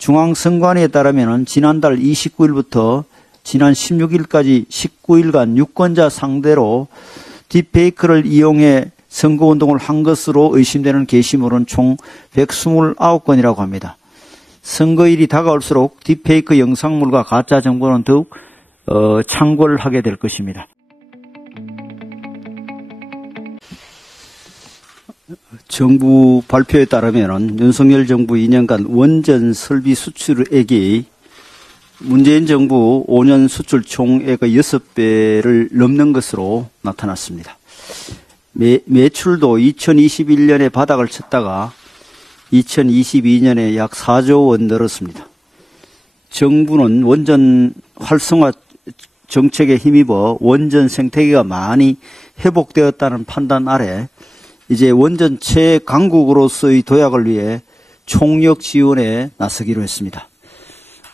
중앙선관위에 따르면 지난달 29일부터 지난 16일까지 19일간 유권자 상대로 딥페이크를 이용해 선거운동을 한 것으로 의심되는 게시물은 총 129건이라고 합니다. 선거일이 다가올수록 딥페이크 영상물과 가짜 정보는 더욱 창궐 하게 될 것입니다. 정부 발표에 따르면 윤석열 정부 2년간 원전 설비 수출액이 문재인 정부 5년 수출 총액의 6배를 넘는 것으로 나타났습니다. 매출도 2021년에 바닥을 쳤다가 2022년에 약 4조 원 늘었습니다. 정부는 원전 활성화 정책에 힘입어 원전 생태계가 많이 회복되었다는 판단 아래 이제 원전 최강국으로서의 도약을 위해 총력 지원에 나서기로 했습니다.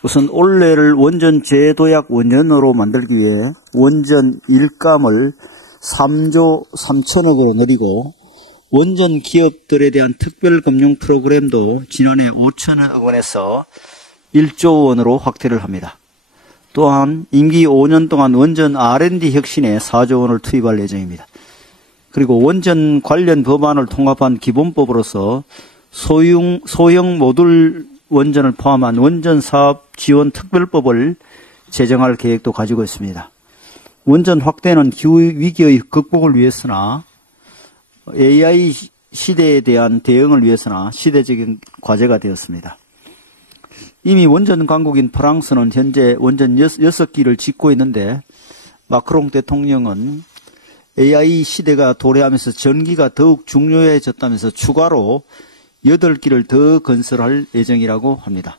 우선 올해를 원전 재도약 원년으로 만들기 위해 원전 일감을 3조 3천억으로 늘리고 원전 기업들에 대한 특별금융 프로그램도 지난해 5천억 원에서 1조 원으로 확대를 합니다. 또한 임기 5년 동안 원전 R&D 혁신에 4조 원을 투입할 예정입니다. 그리고 원전 관련 법안을 통합한 기본법으로서 소형 모듈 원전을 포함한 원전 사업 지원 특별법을 제정할 계획도 가지고 있습니다. 원전 확대는 기후 위기의 극복을 위해서나 AI 시대에 대한 대응을 위해서나 시대적인 과제가 되었습니다. 이미 원전 강국인 프랑스는 현재 원전 6기를 짓고 있는데 마크롱 대통령은 AI 시대가 도래하면서 전기가 더욱 중요해졌다면서 추가로 8기를 더 건설할 예정이라고 합니다.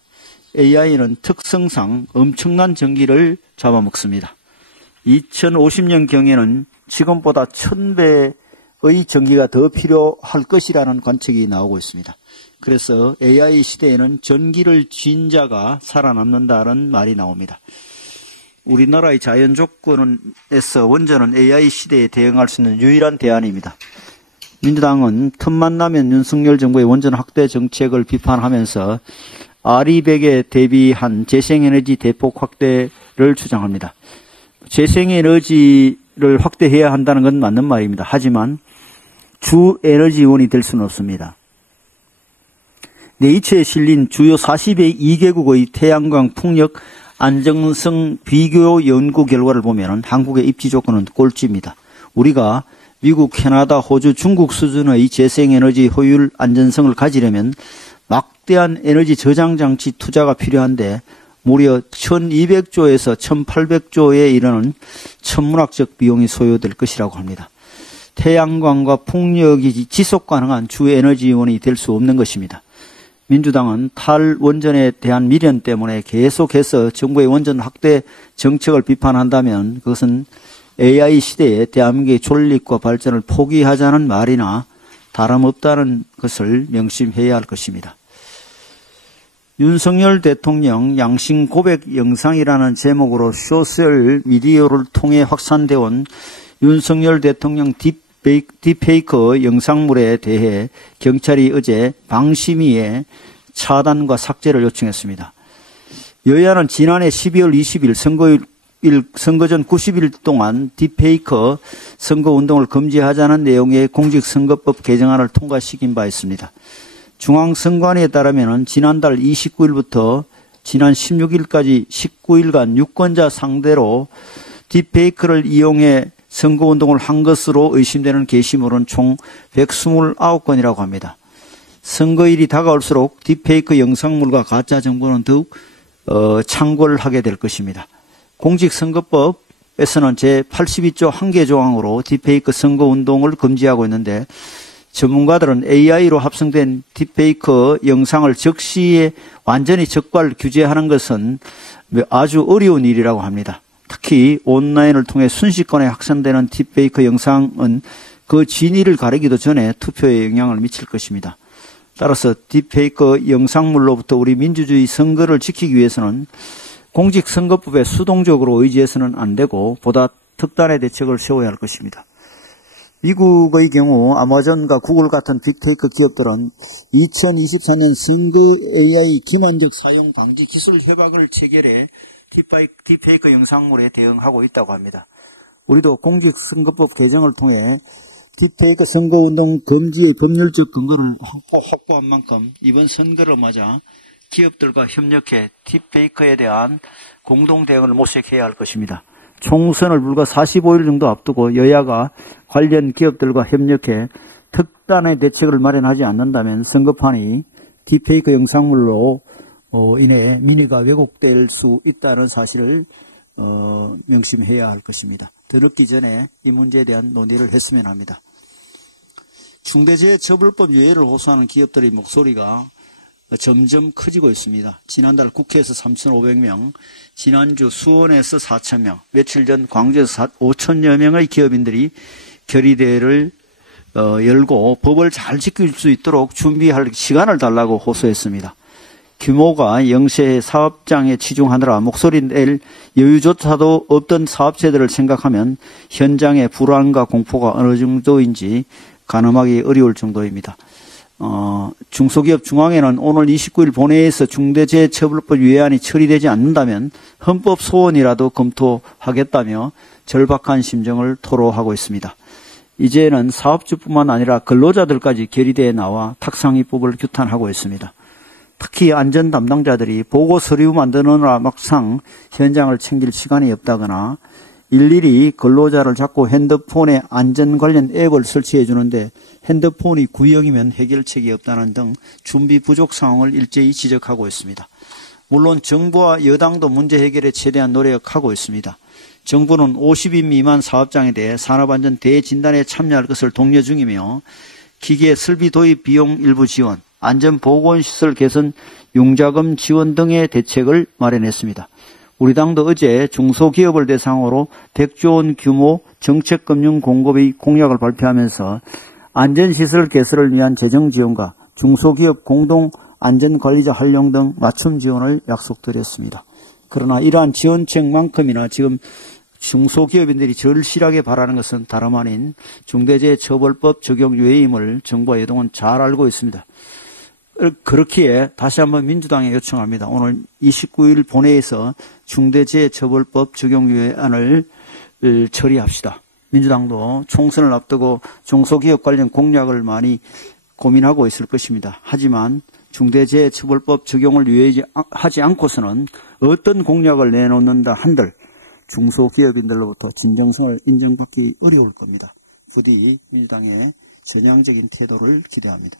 AI는 특성상 엄청난 전기를 잡아먹습니다. 2050년경에는 지금보다 1000배의 전기가 더 필요할 것이라는 관측이 나오고 있습니다. 그래서 AI 시대에는 전기를 쥔 자가 살아남는다는 말이 나옵니다. 우리나라의 자연 조건에서 원전은 AI 시대에 대응할 수 있는 유일한 대안입니다. 민주당은 틈만 나면 윤석열 정부의 원전 확대 정책을 비판하면서 R200에 대비한 재생에너지 대폭 확대를 주장합니다. 재생에너지를 확대해야 한다는 건 맞는 말입니다. 하지만 주 에너지원이 될 수는 없습니다. 네이처에 실린 주요 42개국의 태양광 풍력 안정성 비교 연구 결과를 보면 한국의 입지 조건은 꼴찌입니다. 우리가 미국, 캐나다, 호주, 중국 수준의 재생에너지 효율 안전성을 가지려면 막대한 에너지 저장 장치 투자가 필요한데 무려 1200조에서 1800조에 이르는 천문학적 비용이 소요될 것이라고 합니다. 태양광과 풍력이 지속 가능한 주 에너지원이 될 수 없는 것입니다. 민주당은 탈원전에 대한 미련 때문에 계속해서 정부의 원전 확대 정책을 비판한다면 그것은 AI 시대에 대한민국의 존립과 발전을 포기하자는 말이나 다름없다는 것을 명심해야 할 것입니다. 윤석열 대통령 양심 고백 영상이라는 제목으로 소셜 미디어를 통해 확산되어 온 윤석열 대통령 딥페이크 영상물에 대해 경찰이 어제 방심위에 차단과 삭제를 요청했습니다. 여야는 지난해 12월 20일 선거 전 90일 동안 딥페이크 선거운동을 금지하자는 내용의 공직선거법 개정안을 통과시킨 바 있습니다. 중앙선관위에 따르면 지난달 29일부터 지난 16일까지 19일간 유권자 상대로 딥페이크를 이용해 선거운동을 한 것으로 의심되는 게시물은 총 129건이라고 합니다. 선거일이 다가올수록 딥페이크 영상물과 가짜 정보는 더욱 창궐하게 될 것입니다. 공직선거법에서는 제82조 1개 조항으로 딥페이크 선거운동을 금지하고 있는데 전문가들은 AI로 합성된 딥페이크 영상을 적시에 완전히 적발 규제하는 것은 아주 어려운 일이라고 합니다. 특히 온라인을 통해 순식간에 확산되는 딥페이크 영상은 그 진위를 가리기도 전에 투표에 영향을 미칠 것입니다. 따라서 딥페이크 영상물로부터 우리 민주주의 선거를 지키기 위해서는 공직선거법에 수동적으로 의지해서는 안 되고 보다 특단의 대책을 세워야 할 것입니다. 미국의 경우 아마존과 구글 같은 빅테이크 기업들은 2024년 선거 AI 기만적 사용 방지 기술 협약을 체결해 딥페이크 영상물에 대응하고 있다고 합니다. 우리도 공직선거법 개정을 통해 딥페이크 선거운동 금지의 법률적 근거를 확보한 만큼 이번 선거를 맞아 기업들과 협력해 딥페이크에 대한 공동 대응을 모색해야 할 것입니다. 총선을 불과 45일 정도 앞두고 여야가 관련 기업들과 협력해 특단의 대책을 마련하지 않는다면 선거판이 딥페이크 영상물로 인해 민의가 왜곡될 수 있다는 사실을 명심해야 할 것입니다. 더 늦기 전에 이 문제에 대한 논의를 했으면 합니다. 중대재해처벌법 유예를 호소하는 기업들의 목소리가 점점 커지고 있습니다. 지난달 국회에서 3,500명, 지난주 수원에서 4,000명, 며칠 전 광주에서 5,000여 명의 기업인들이 결의대회를 열고 법을 잘 지킬 수 있도록 준비할 시간을 달라고 호소했습니다. 규모가 영세의 사업장에 치중하느라 목소리 낼 여유조차도 없던 사업체들을 생각하면 현장의 불안과 공포가 어느 정도인지 가늠하기 어려울 정도입니다. 중소기업 중앙회는 오늘 29일 본회의에서 중대재해처벌법 유예안이 처리되지 않는다면 헌법 소원이라도 검토하겠다며 절박한 심정을 토로하고 있습니다. 이제는 사업주뿐만 아니라 근로자들까지 결의대에 나와 탁상위법을 규탄하고 있습니다. 특히 안전 담당자들이 보고 서류 만드느라 막상 현장을 챙길 시간이 없다거나 일일이 근로자를 잡고 핸드폰에 안전 관련 앱을 설치해 주는데 핸드폰이 구형이면 해결책이 없다는 등 준비 부족 상황을 일제히 지적하고 있습니다. 물론 정부와 여당도 문제 해결에 최대한 노력하고 있습니다. 정부는 50인 미만 사업장에 대해 산업안전 대진단에 참여할 것을 독려 중이며 기계 설비 도입 비용 일부 지원, 안전보건시설 개선, 융자금 지원 등의 대책을 마련했습니다. 우리 당도 어제 중소기업을 대상으로 100조 원 규모 정책금융 공급의 공약을 발표하면서 안전시설 개설을 위한 재정 지원과 중소기업 공동 안전관리자 활용 등 맞춤 지원을 약속드렸습니다. 그러나 이러한 지원책만큼이나 지금 중소기업인들이 절실하게 바라는 것은 다름 아닌 중대재해처벌법 적용 유예임을 정부와 여당은 잘 알고 있습니다. 그렇기에 다시 한번 민주당에 요청합니다. 오늘 29일 본회의에서 중대재해처벌법 적용 유예안을 처리합시다. 민주당도 총선을 앞두고 중소기업 관련 공약을 많이 고민하고 있을 것입니다. 하지만 중대재해처벌법 적용을 유예하지 않고서는 어떤 공약을 내놓는다 한들 중소기업인들로부터 진정성을 인정받기 어려울 겁니다. 부디 민주당의 전향적인 태도를 기대합니다.